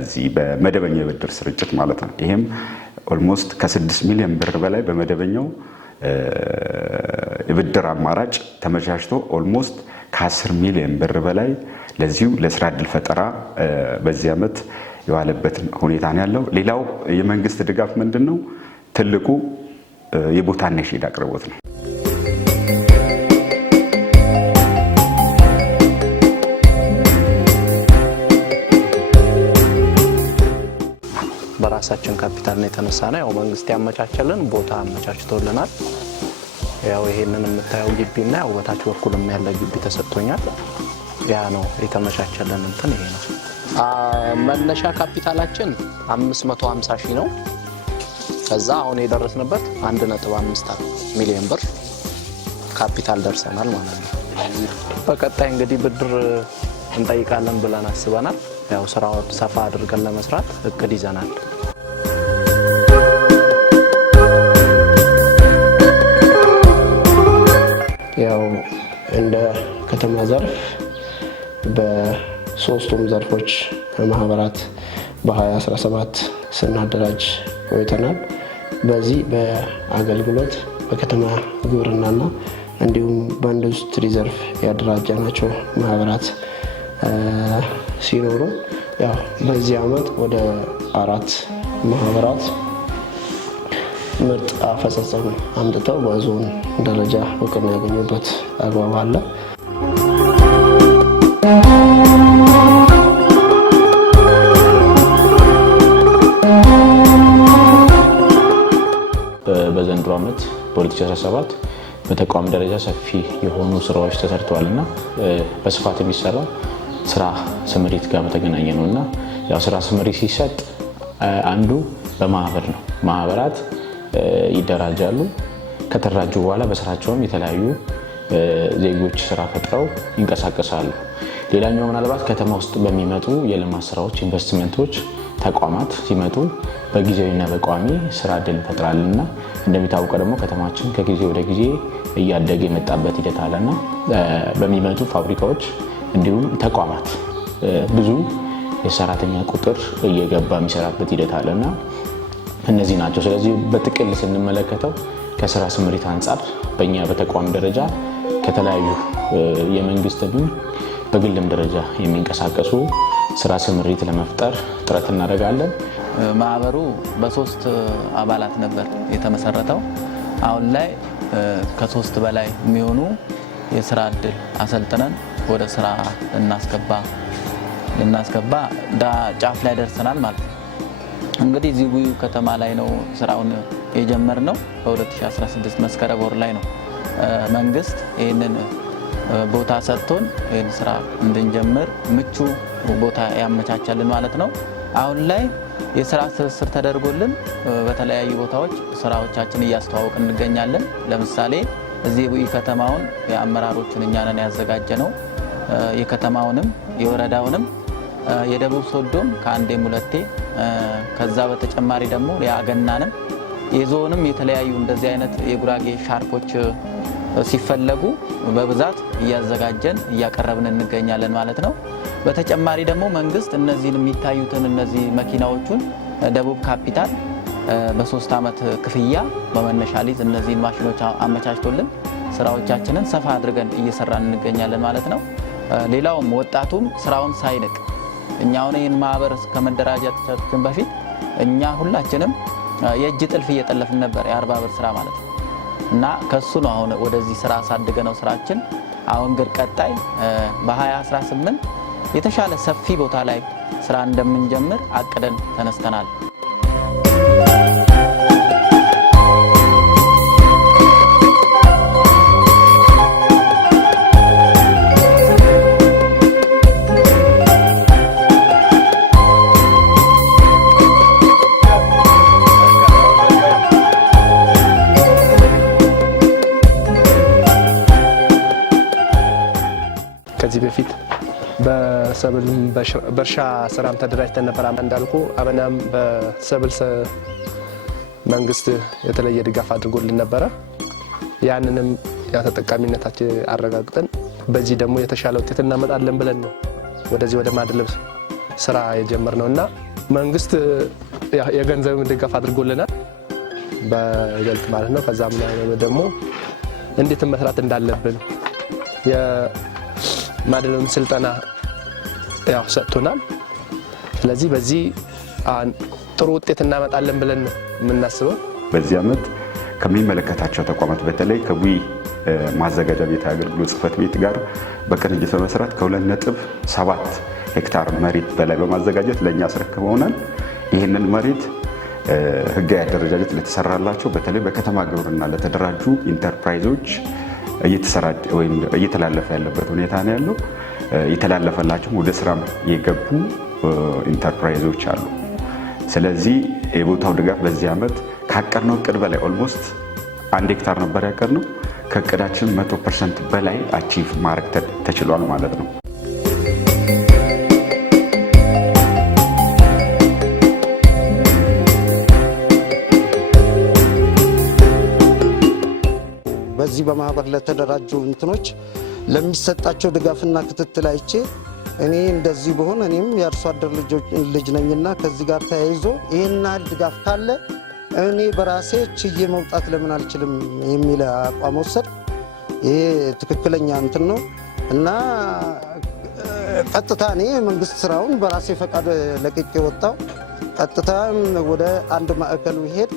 በዚህ በመደበኛ የብድር ስርጭት ማለት ነው። ይሄም ኦልሞስት ከ6 ሚሊዮን ብር በላይ በመደበኛው የብድር አማራጭ ተመቻችቶ ኦልሞስት ከ10 ሚሊዮን ብር በላይ ለዚሁ ለስራ ዕድል ፈጠራ በዚህ ዓመት የዋለበት ሁኔታ ነው ያለው። ሌላው የመንግስት ድጋፍ ምንድነው? ትልቁ የቦታና የሼድ አቅርቦት ነው። በራሳችን ካፒታል ነው የተነሳነው። ያው መንግስት ያመቻቸልን ቦታ አመቻችቶልናል። ያው ይሄንን የምታየው ግቢና ያው በታች በኩልም ያለ ግቢ ተሰጥቶኛል። ያ ነው የተመቻቸልን እንትን ይሄ ነው። መነሻ ካፒታላችን 550 ሺህ ነው። ከዛ አሁን የደረስንበት 1.5 ሚሊዮን ብር ካፒታል ደርሰናል ማለት ነው። በቀጣይ እንግዲህ ብድር እንጠይቃለን ብለን አስበናል። ያው ስራውን ሰፋ አድርገን ለመስራት እቅድ ይዘናል። ያው እንደ ከተማ ዘርፍ በሶስቱም ዘርፎች ማህበራት በ2017 ስናደራጅ ቆይተናል። በዚህ በአገልግሎት በከተማ ግብርናና እንዲሁም በኢንዱስትሪ ዘርፍ ያደራጀናቸው ማህበራት ሲኖሩ ያው በዚህ ዓመት ወደ 4 ማህበራት ምርጥ አፈጻጸም አምጥተው በዞን ደረጃ እውቅና ያገኙበት አግባብ አለ። በዘንድሮ ዓመት በ2017 በተቋም ደረጃ ሰፊ የሆኑ ስራዎች ተሰርተዋልና በስፋት የሚሰራው ስራ ስምሪት ጋር በተገናኘ ነውና ያው ስራ ስምሪት ሲሰጥ አንዱ በማህበር ነው። ማህበራት ይደራጃሉ። ከተደራጁ በኋላ በስራቸውም የተለያዩ ዜጎች ስራ ፈጥረው ይንቀሳቀሳሉ። ሌላኛው ምናልባት ከተማ ውስጥ በሚመጡ የልማት ስራዎች፣ ኢንቨስትመንቶች ተቋማት ሲመጡ በጊዜያዊና በቋሚ ስራ ዕድል እንፈጥራለንና እንደሚታወቀው ደግሞ ከተማችን ከጊዜ ወደ ጊዜ እያደገ የመጣበት ሂደት አለና በሚመጡ ፋብሪካዎች እንዲሁም ተቋማት ብዙ የሰራተኛ ቁጥር እየገባ የሚሰራበት ሂደት አለና እነዚህ ናቸው። ስለዚህ በጥቅል ስንመለከተው ከስራ ስምሪት አንጻር በእኛ በተቋም ደረጃ ከተለያዩ የመንግስትም በግልም ደረጃ የሚንቀሳቀሱ ስራ ስምሪት ለመፍጠር ጥረት እናደርጋለን። ማህበሩ በ3 አባላት ነበር የተመሰረተው። አሁን ላይ ከ3 በላይ የሚሆኑ የስራ ዕድል አሰልጥነን ወደ ስራ ልናስገባ ጫፍ ላይ ደርሰናል ማለት ነው። እንግዲህ እዚህ ቡዩ ከተማ ላይ ነው ስራውን የጀመርነው። በ2016 መስከረም ወር ላይ ነው መንግስት ይህንን ቦታ ሰጥቶን ይህን ስራ እንድንጀምር ምቹ ቦታ ያመቻቻልን ማለት ነው። አሁን ላይ የስራ ትስስር ተደርጎልን በተለያዩ ቦታዎች ስራዎቻችን እያስተዋወቅን እንገኛለን። ለምሳሌ እዚህ ቡዩ ከተማውን የአመራሮቹን እኛ ነን ያዘጋጀነው። የከተማውንም የወረዳውንም የደቡብ ሶዶም ከአንዴም ሁለቴ ከዛ በተጨማሪ ደግሞ የአገናንም የዞንም የተለያዩ እንደዚህ አይነት የጉራጌ ሻርፖች ሲፈለጉ በብዛት እያዘጋጀን እያቀረብን እንገኛለን ማለት ነው። በተጨማሪ ደግሞ መንግስት እነዚህን የሚታዩትን እነዚህ መኪናዎቹን ደቡብ ካፒታል በ3 ዓመት ክፍያ በመነሻ ሊዝ እነዚህን ማሽኖች አመቻችቶልን ስራዎቻችንን ሰፋ አድርገን እየሰራን እንገኛለን ማለት ነው። ሌላውም ወጣቱም ስራውን ሳይንቅ እኛውን ይህን ማህበር ከመደራጀታችን በፊት እኛ ሁላችንም የእጅ ጥልፍ እየጠለፍን ነበር፣ የ40 ብር ስራ ማለት ነው። እና ከሱ ነው አሁን ወደዚህ ስራ አሳድገ ነው ስራችን። አሁን ግን ቀጣይ በ2018 የተሻለ ሰፊ ቦታ ላይ ስራ እንደምንጀምር አቅደን ተነስተናል። ከዚህ በፊት በሰብል በእርሻ ስራም ተደራጅተን ነበር። እንዳልኩ አበናም በሰብል መንግስት የተለየ ድጋፍ አድርጎልን ነበረ። ያንንም ተጠቃሚነታችን አረጋግጠን በዚህ ደግሞ የተሻለ ውጤት እናመጣለን ብለን ነው ወደዚህ ወደ ማድለብ ስራ የጀመርነውና መንግስት የገንዘብ ድጋፍ አድርጎልናል በይበልጥ ማለት ነው። ከዛም ደግሞ እንዴት መስራት እንዳለብን የማድለም ስልጠና ያው ሰጥቶናል። ስለዚህ በዚህ ጥሩ ውጤት እናመጣለን ብለን የምናስበው በዚህ ዓመት ከሚመለከታቸው ተቋማት በተለይ ከቡኢ ማዘጋጃ ቤት አገልግሎት ጽሕፈት ቤት ጋር በቅንጅት በመስራት ከ2.7 ሄክታር መሬት በላይ በማዘጋጀት ለእኛ አስረክበውናል። ይህንን መሬት ህጋዊ አደረጃጀት ለተሰራላቸው በተለይ በከተማ ግብርና ለተደራጁ ኢንተርፕራይዞች እየተላለፈ ያለበት ሁኔታ ነው ያለው። የተላለፈላቸው ወደ ስራም የገቡ ኢንተርፕራይዞች አሉ። ስለዚህ የቦታው ድጋፍ በዚህ ዓመት ካቀድነው እቅድ በላይ ኦልሞስት 1 ሄክታር ነበር ያቀድነው። ከእቅዳችን 100% በላይ አቺቭ ማድረግ ተችሏል ማለት ነው። በዚህ በማህበር ለተደራጁ እንትኖች ለሚሰጣቸው ድጋፍና ክትትል አይቼ እኔ እንደዚህ በሆነ እኔም የአርሶ አደር ልጅ ነኝና ከዚህ ጋር ተያይዞ ይሄን ድጋፍ ካለ እኔ በራሴ ችዬ መውጣት ለምን አልችልም የሚል አቋም ወሰድ። ይሄ ትክክለኛ እንትን ነው እና ቀጥታ እኔ መንግስት ስራውን በራሴ ፈቃድ ለቅቄ ወጣው። ቀጥታ ወደ አንድ ማዕከል ሄድ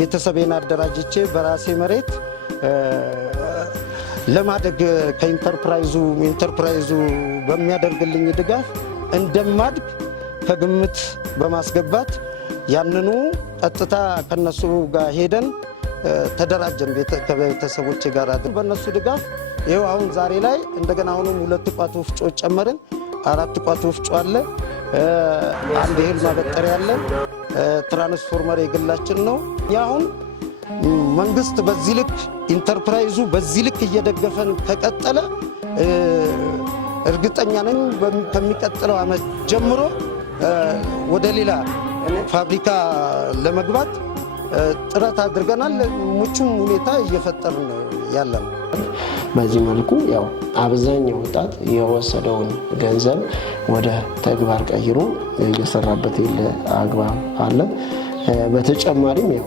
ቤተሰቤን አደራጅቼ በራሴ መሬት ለማደግ ኢንተርፕራይዙ በሚያደርግልኝ ድጋፍ እንደማድግ ከግምት በማስገባት ያንኑ ቀጥታ ከነሱ ጋር ሄደን ተደራጀን። ከቤተሰቦቼ ጋር በእነሱ ድጋፍ ይኸው አሁን ዛሬ ላይ እንደገና አሁንም 2 ቋት ወፍጮ ጨመርን። 4 ቋት ወፍጮ አለ፣ 1 እህል ማበጠሪያ አለ፣ ትራንስፎርመር የግላችን ነው። አሁን መንግስት በዚህ ልክ ኢንተርፕራይዙ በዚህ ልክ እየደገፈን ከቀጠለ እርግጠኛ ነኝ ከሚቀጥለው ዓመት ጀምሮ ወደ ሌላ ፋብሪካ ለመግባት ጥረት አድርገናል። ምቹም ሁኔታ እየፈጠርን ያለን። በዚህ መልኩ ያው አብዛኛው ወጣት የወሰደውን ገንዘብ ወደ ተግባር ቀይሮ እየሰራበት ያለ አግባብ አለ። በተጨማሪም ያው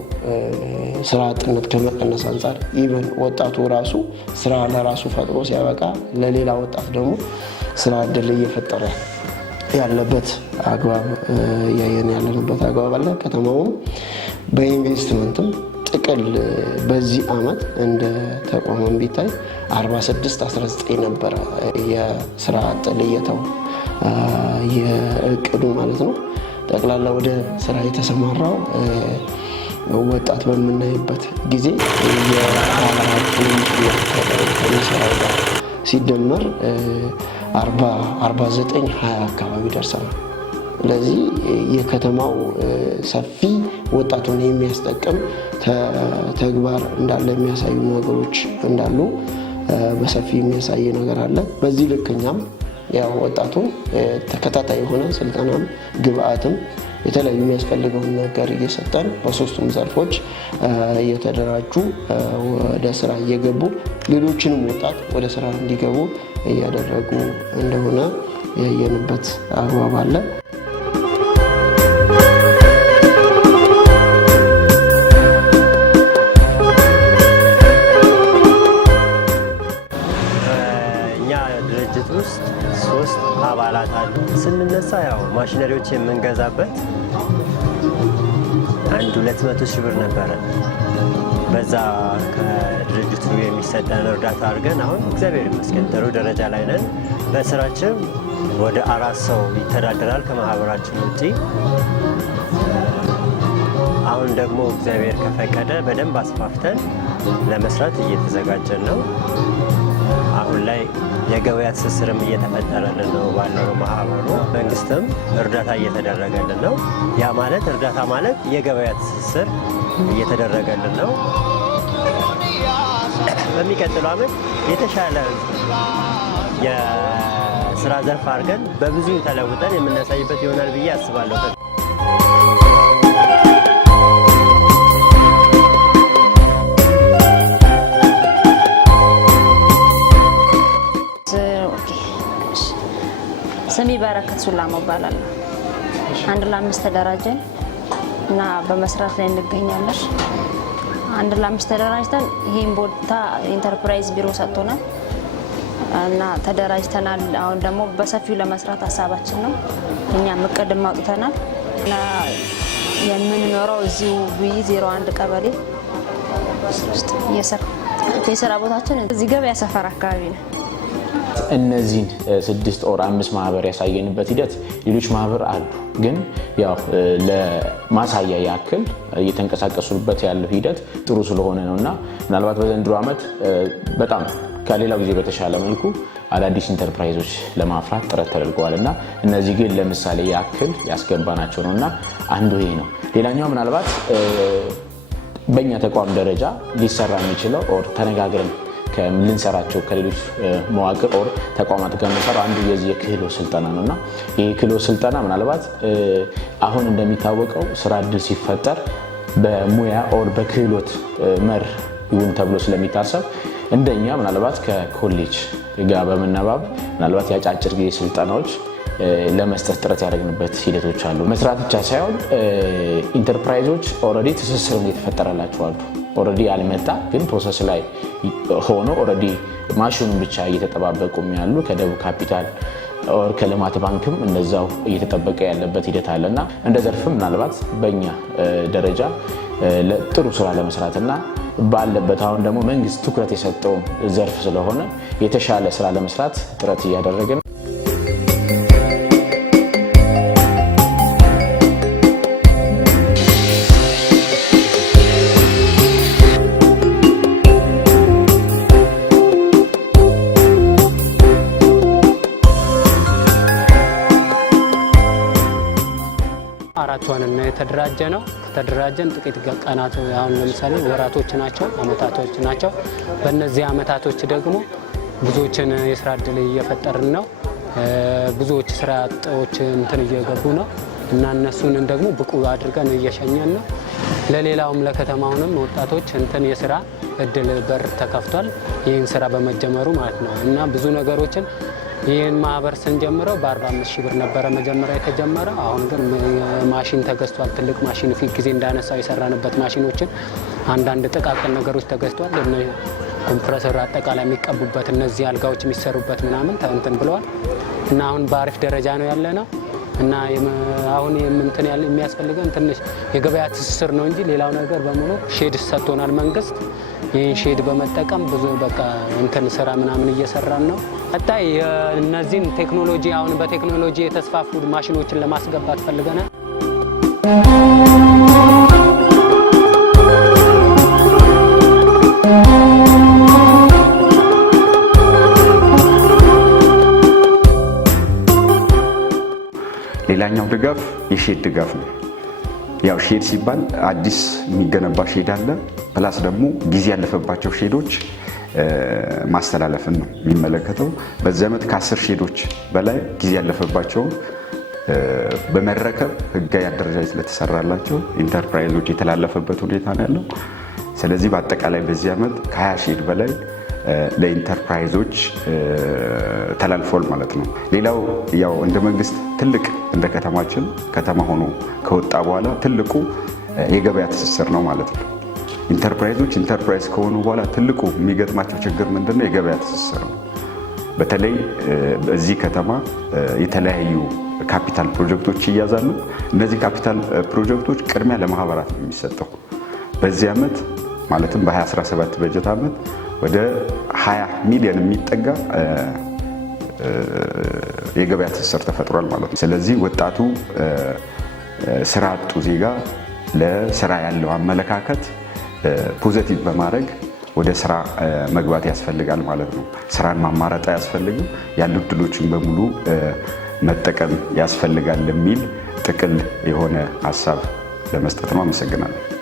ስራ አጥነት ከመቀነስ አንጻር ኢቨን ወጣቱ ራሱ ስራ ለራሱ ፈጥሮ ሲያበቃ ለሌላ ወጣት ደግሞ ስራ እድል እየፈጠረ ያለበት አግባብ ያየን ያለንበት አግባብ አለ። ከተማውም በኢንቨስትመንትም ጥቅል በዚህ ዓመት እንደ ተቋም ቢታይ 46-19 ነበረ የስራ ልየታው የእቅዱ ማለት ነው። ጠቅላላ ወደ ስራ የተሰማራው ወጣት በምናይበት ጊዜ የሚሰራው ጋር ሲደመር 49-20 አካባቢ ደርሰናል። ስለዚህ የከተማው ሰፊ ወጣቱን የሚያስጠቅም ተግባር እንዳለ የሚያሳዩ ነገሮች እንዳሉ በሰፊ የሚያሳይ ነገር አለ። በዚህ ልክኛም ያው ወጣቱን ተከታታይ የሆነ ስልጠናም ግብአትም የተለያዩ የሚያስፈልገውን ነገር እየሰጠን በሶስቱም ዘርፎች እየተደራጁ ወደ ስራ እየገቡ ሌሎችንም ወጣት ወደ ስራ እንዲገቡ እያደረጉ እንደሆነ ያየንበት አግባብ አለ። ድርጅት ውስጥ 3 አባላት አሉ። ስንነሳ ያው ማሽነሪዎች የምንገዛበት 200 ሺህ ብር ነበረ። በዛ ከድርጅቱ የሚሰጠን እርዳታ አድርገን አሁን እግዚአብሔር ይመስገን ጥሩ ደረጃ ላይ ነን። በስራችን ወደ 4 ሰው ይተዳደራል ከማህበራችን ውጪ። አሁን ደግሞ እግዚአብሔር ከፈቀደ በደንብ አስፋፍተን ለመስራት እየተዘጋጀን ነው። አሁን ላይ የገበያ ትስስርም እየተፈጠረልን ነው ባለው ማህበሩ። መንግስትም እርዳታ እየተደረገልን ነው። ያ ማለት እርዳታ ማለት የገበያ ትስስር እየተደረገልን ነው። በሚቀጥለው ዓመት የተሻለ የስራ ዘርፍ አድርገን በብዙ ተለውጠን የምናሳይበት ይሆናል ብዬ አስባለሁ። ስሜ በረከት ሱላማ እባላለሁ። 1 ለ5 ተደራጀን እና በመስራት ላይ እንገኛለን። 1 ለ5 ተደራጅተን ይሄን ቦታ ኢንተርፕራይዝ ቢሮ ሰጥቶናል እና ተደራጅተናል። አሁን ደግሞ በሰፊው ለመስራት ሀሳባችን ነው። እኛ እቅድም አውጥተናል እና የምንኖረው እዚሁ ቢ01 ቀበሌ ውስጥ የስራ ቦታችን እዚህ ገበያ ሰፈር አካባቢ ነው። እነዚህን 6 or 5 ማህበር ያሳየንበት ሂደት ሌሎች ማህበር አሉ፣ ግን ያው ለማሳያ ያክል እየተንቀሳቀሱበት ያለው ሂደት ጥሩ ስለሆነ ነውና ምናልባት በዘንድሮ ዓመት በጣም ከሌላው ጊዜ በተሻለ መልኩ አዳዲስ ኢንተርፕራይዞች ለማፍራት ጥረት ተደርገዋልና እነዚህ ግን ለምሳሌ ያክል ያስገባናቸው ነውና አንዱ ይሄ ነው። ሌላኛው ምናልባት በእኛ ተቋም ደረጃ ሊሰራ የሚችለው ኦር ተነጋግረን ልንሰራቸው ከሌሎች መዋቅር ኦር ተቋማት ጋር መሰራ አንዱ የዚህ የክህሎት ስልጠና ነውና ይሄ ክህሎት ስልጠና ምናልባት አሁን እንደሚታወቀው ስራ እድል ሲፈጠር በሙያ ኦር በክህሎት መር ይሁን ተብሎ ስለሚታሰብ እንደኛ ምናልባት ከኮሌጅ ጋር በመናበብ ምናልባት ያጫጭር ጊዜ ስልጠናዎች ለመስጠት ጥረት ያደረግንበት ሂደቶች አሉ። መስራት ብቻ ሳይሆን ኢንተርፕራይዞች ኦልሬዲ ትስስር እየተፈጠረላቸው አሉ። ኦልሬዲ ያልመጣ ግን ፕሮሰስ ላይ ሆኖ ኦልሬዲ ማሽኑን ብቻ እየተጠባበቁ ያሉ ከደቡብ ካፒታል ኦር ከልማት ባንክም እንደዛው እየተጠበቀ ያለበት ሂደት አለና እንደ ዘርፍም ምናልባት በእኛ ደረጃ ጥሩ ስራ ለመስራትና ባለበት አሁን ደግሞ መንግስት ትኩረት የሰጠው ዘርፍ ስለሆነ የተሻለ ስራ ለመስራት ጥረት እያደረግን አራቷንና የተደራጀ ነው። ከተደራጀን ጥቂት ቀናት አሁን ለምሳሌ ወራቶች ናቸው፣ አመታቶች ናቸው። በእነዚህ አመታቶች ደግሞ ብዙዎችን የስራ እድል እየፈጠርን ነው። ብዙዎች ስራ አጦች እየገቡ ነው እና እነሱን ደግሞ ብቁ አድርገን እየሸኘን ነው። ለሌላውም ለከተማውንም ወጣቶች የስራ እድል በር ተከፍቷል። ይህን ስራ በመጀመሩ ማለት ነው እና ብዙ ነገሮችን ይህን ማህበር ስንጀምረው በ45 ሺህ ብር ነበረ መጀመሪያ የተጀመረው። አሁን ግን ማሽን ተገዝቷል። ትልቅ ማሽን ፊት ጊዜ እንዳነሳው የሰራንበት ማሽኖችን አንዳንድ ጥቃቅን ነገሮች ተገዝቷል። ኮምፕረሰር አጠቃላይ የሚቀቡበት እነዚህ አልጋዎች የሚሰሩበት ምናምን እንትን ብለዋል እና አሁን በአሪፍ ደረጃ ነው ያለ ነው እና አሁን የሚያስፈልገን ትንሽ የገበያ ትስስር ነው እንጂ ሌላው ነገር በሙሉ ሼድ ሰጥቶናል መንግስት። ይህን ሼድ በመጠቀም ብዙ ስራ ምናምን እየሰራን ነው። ቀጣይ እነዚህን ቴክኖሎጂ አሁን በቴክኖሎጂ የተስፋፉ ማሽኖችን ለማስገባት ፈልገናል። ሌላኛው ድጋፍ የሼድ ድጋፍ ነው። ያው ሼድ ሲባል አዲስ የሚገነባ ሼድ አለ፣ ፕላስ ደግሞ ጊዜ ያለፈባቸው ሼዶች ማስተላለፍን ነው የሚመለከተው። በዚህ ዓመት ከ10 ሼዶች በላይ ጊዜ ያለፈባቸውን በመረከብ ህጋዊ አደረጃጀት ስለተሰራላቸው ኢንተርፕራይዞች የተላለፈበት ሁኔታ ነው ያለው። ስለዚህ በአጠቃላይ በዚህ ዓመት ከ20 ሼድ በላይ ለኢንተርፕራይዞች ተላልፏል ማለት ነው። ሌላው ያው እንደ መንግስት ትልቅ እንደ ከተማችን ከተማ ሆኖ ከወጣ በኋላ ትልቁ የገበያ ትስስር ነው ማለት ነው። ኢንተርፕራይዞች ኢንተርፕራይዝ ከሆኑ በኋላ ትልቁ የሚገጥማቸው ችግር ምንድነው? የገበያ ትስስር ነው። በተለይ በዚህ ከተማ የተለያዩ ካፒታል ፕሮጀክቶች ይያዛሉ። እነዚህ ካፒታል ፕሮጀክቶች ቅድሚያ ለማህበራት ነው የሚሰጠው። በዚህ ዓመት ማለትም በ2017 በጀት ዓመት ወደ 20 ሚሊዮን የሚጠጋ የገበያ ትስስር ተፈጥሯል ማለት ነው። ስለዚህ ወጣቱ ስራ አጡ ዜጋ ለስራ ያለው አመለካከት ፖዚቲቭ በማድረግ ወደ ስራ መግባት ያስፈልጋል ማለት ነው። ስራን ማማረጥ አያስፈልግም፣ ያሉ እድሎችን በሙሉ መጠቀም ያስፈልጋል የሚል ጥቅል የሆነ ሀሳብ ለመስጠት ነው። አመሰግናለሁ።